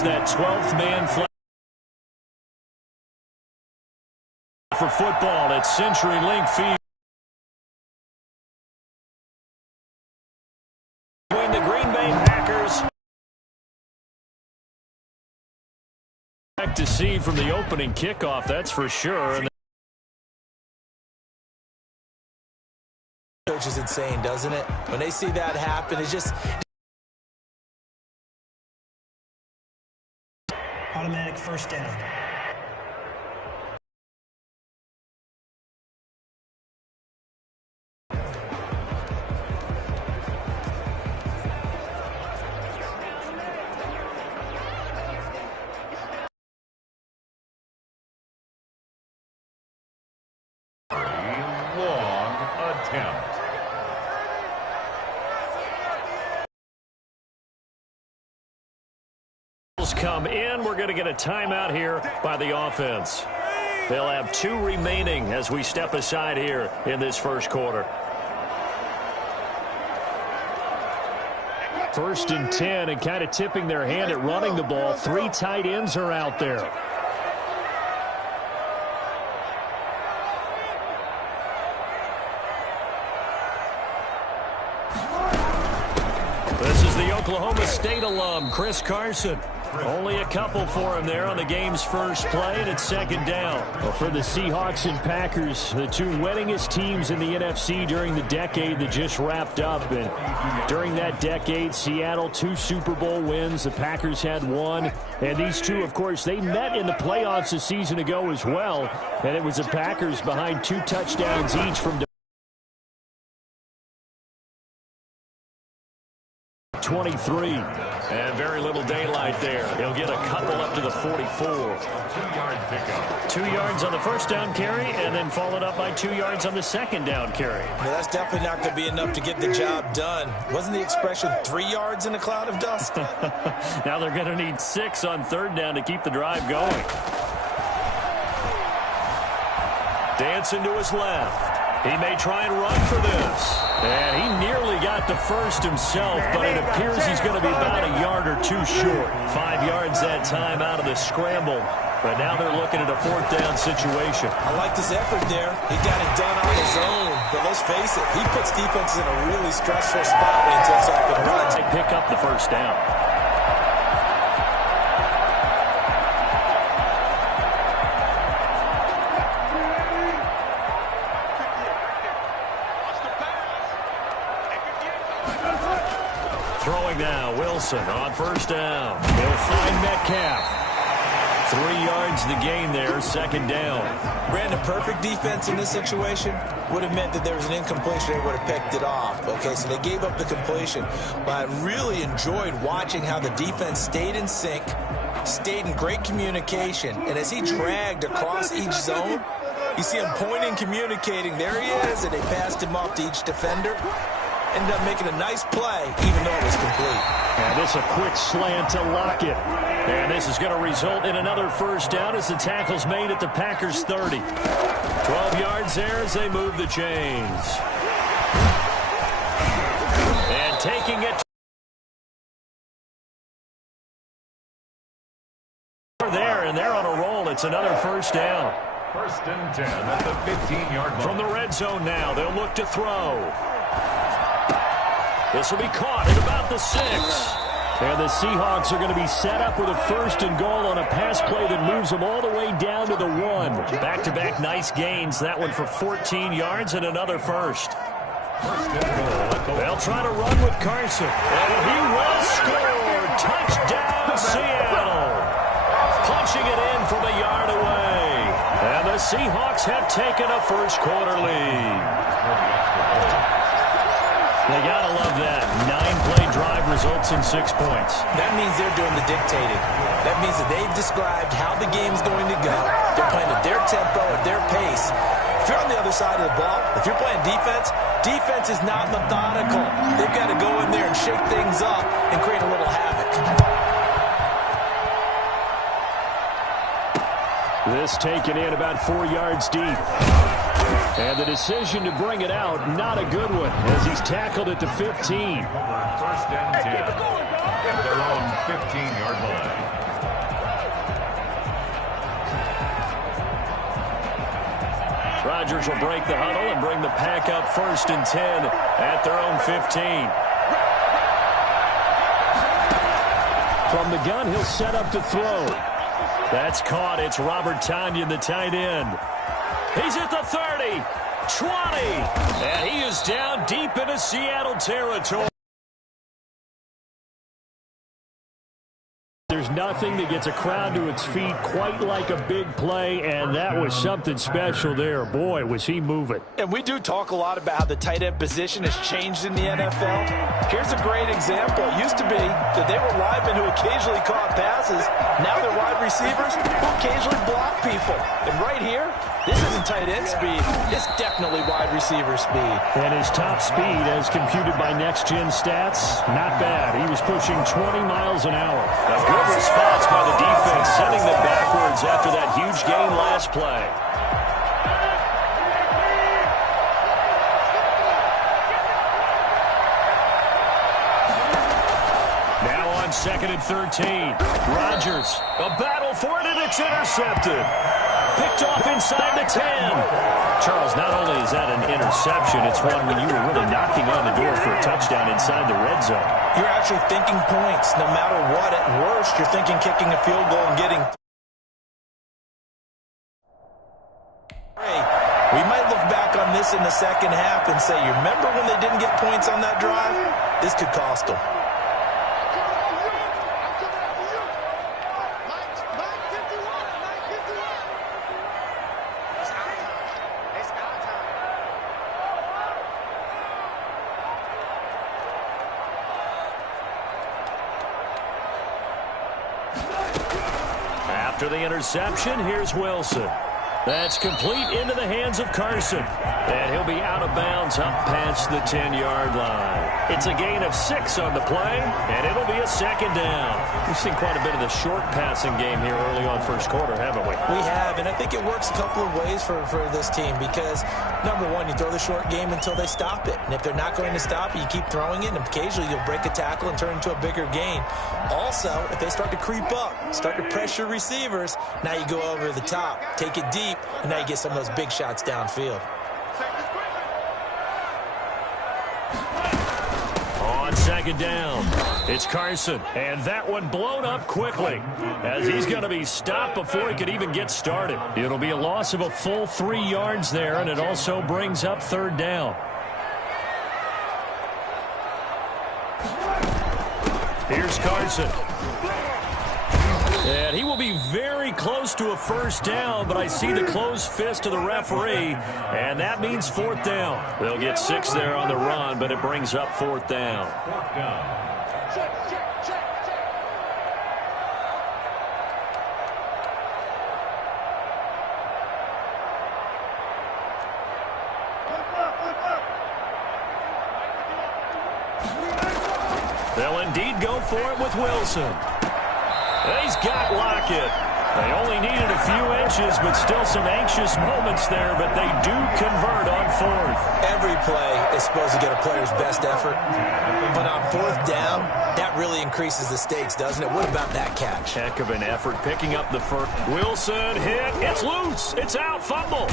is that 12th man flag for football at CenturyLink Field. Between the Green Bay Packers. To see from the opening kickoff, that's for sure. And coach is insane, doesn't it? When they see that happen, it's just automatic first down. Come in. We're going to get a timeout here by the offense. They'll have 2 remaining as we step aside here in this first quarter. 1st and 10, and kind of tipping their hand at running the ball. 3 tight ends are out there. This is the Oklahoma State alum, Chris Carson. Only a couple for him there on the game's first play, and it's 2nd down. Well, for the Seahawks and Packers, the 2 winningest teams in the NFC during the decade that just wrapped up. And during that decade, Seattle 2 Super Bowl wins. The Packers had 1. And these 2, of course, they met in the playoffs a season ago as well. And it was the Packers behind 2 touchdowns each from 23. And very little daylight there. He'll get a couple up to the 44. 2-yard pickup. 2 yards on the first down carry, and then followed up by 2 yards on the second down carry. Well, that's definitely not going to be enough to get the job done. Wasn't the expression 3 yards in a cloud of dust? Now they're going to need 6 on 3rd down to keep the drive going. Dancing to his left. He may try and run for this. And he nearly got the first himself, but it appears he's going to be about a yard or 2 short. 5 yards that time out of the scramble. But now they're looking at a 4th down situation. I like this effort there. He got it done on his own. But let's face it, he puts defenses in a really stressful spot when he takes off and runs. They pick up the 1st down. Throwing now, Wilson on 1st down. He'll find Metcalf. 3 yards the gain there, 2nd down. Brandon, perfect defense in this situation would have meant that there was an incompletion. They would have picked it off. Okay, so they gave up the completion. But I really enjoyed watching how the defense stayed in sync, stayed in great communication. And as he dragged across each zone, you see him pointing, communicating. There he is, and they passed him off to each defender. Ended up making a nice play, even though it was complete. And this a quick slant to Lockett. And this is going to result in another 1st down as the tackle's made at the Packers' 30. 12 yards there as they move the chains. And taking it there, and they're on a roll. It's another 1st down. 1st and 10 at the 15-yard line. From the red zone now, they'll look to throw. This will be caught at about the 6. And the Seahawks are going to be set up with a 1st and goal on a pass play that moves them all the way down to the 1. Back-to-back nice gains. That one for 14 yards and another 1st. 1st and goal. They'll try to run with Carson. And he will score. Touchdown, Seattle. Punching it in from a yard away. And the Seahawks have taken a first quarter lead. They gotta love that. 9-play drive results in 6 points. That means they're doing the dictating. That means that they've described how the game's going to go. They're playing at their tempo, at their pace. If you're on the other side of the ball, if you're playing defense, defense is not methodical. They've got to go in there and shake things up and create a little havoc. This taken in about 4 yards deep. And the decision to bring it out, not a good one, as he's tackled at the 15. 1st and 10 at their own 15-yard line. Rodgers will break the huddle and bring the Pack up 1st and 10 at their own 15. From the gun, he'll set up to throw. That's caught. It's Robert Tonyan, the tight end. He's at the 30, 20, and he is down deep into Seattle territory. There's nothing that gets a crowd to its feet quite like a big play, and that was something special there. Boy, was he moving. And we do talk a lot about how the tight end position has changed in the NFL. Here's a great example. It used to be that they were linemen who occasionally caught passes. Now they're wide receivers who occasionally block people. And right here, this isn't tight end speed. It's definitely wide receiver speed. And his top speed, as computed by Next Gen Stats, not bad. He was pushing 20 miles an hour. A good response by the defense, sending them backwards after that huge gain last play. Now on 2nd and 13. Rodgers, a battle for it, and it's intercepted. Picked off inside the 10. Charles, not only is that an interception, it's one when you were really knocking on the door for a touchdown inside the red zone. You're actually thinking points. No matter what, at worst, you're thinking kicking a field goal and getting... We might look back on this in the second half and say, you remember when they didn't get points on that drive? This could cost them. After the interception, here's Wilson. That's complete into the hands of Carson. And he'll be out of bounds up past the 10-yard line. It's a gain of 6 on the play, and it'll be a 2nd down. We've seen quite a bit of the short passing game here early on first quarter, haven't we? We have, and I think it works a couple of ways for this team because, number one, you throw the short game until they stop it. And if they're not going to stop it, you keep throwing it, and occasionally you'll break a tackle and turn into a bigger gain. Also, if they start to creep up, start to pressure receivers, now you go over the top, take it deep, and now you get some of those big shots downfield. On 2nd down, it's Carson, and that one blown up quickly as he's going to be stopped before he could even get started. It'll be a loss of a full 3 yards there, and it also brings up 3rd down. Here's Carson. And he will be very close to a 1st down, but I see the closed fist of the referee, and that means 4th down. They'll get 6 there on the run, but it brings up 4th down. They'll indeed go for it with Wilson. He's got Lockett. They only needed a few inches, but still some anxious moments there, but they do convert on 4th. Every play is supposed to get a player's best effort, but on 4th down, that really increases the stakes, doesn't it? What about that catch? Heck of an effort picking up the first. Wilson hit. It's loose. It's out. Fumble.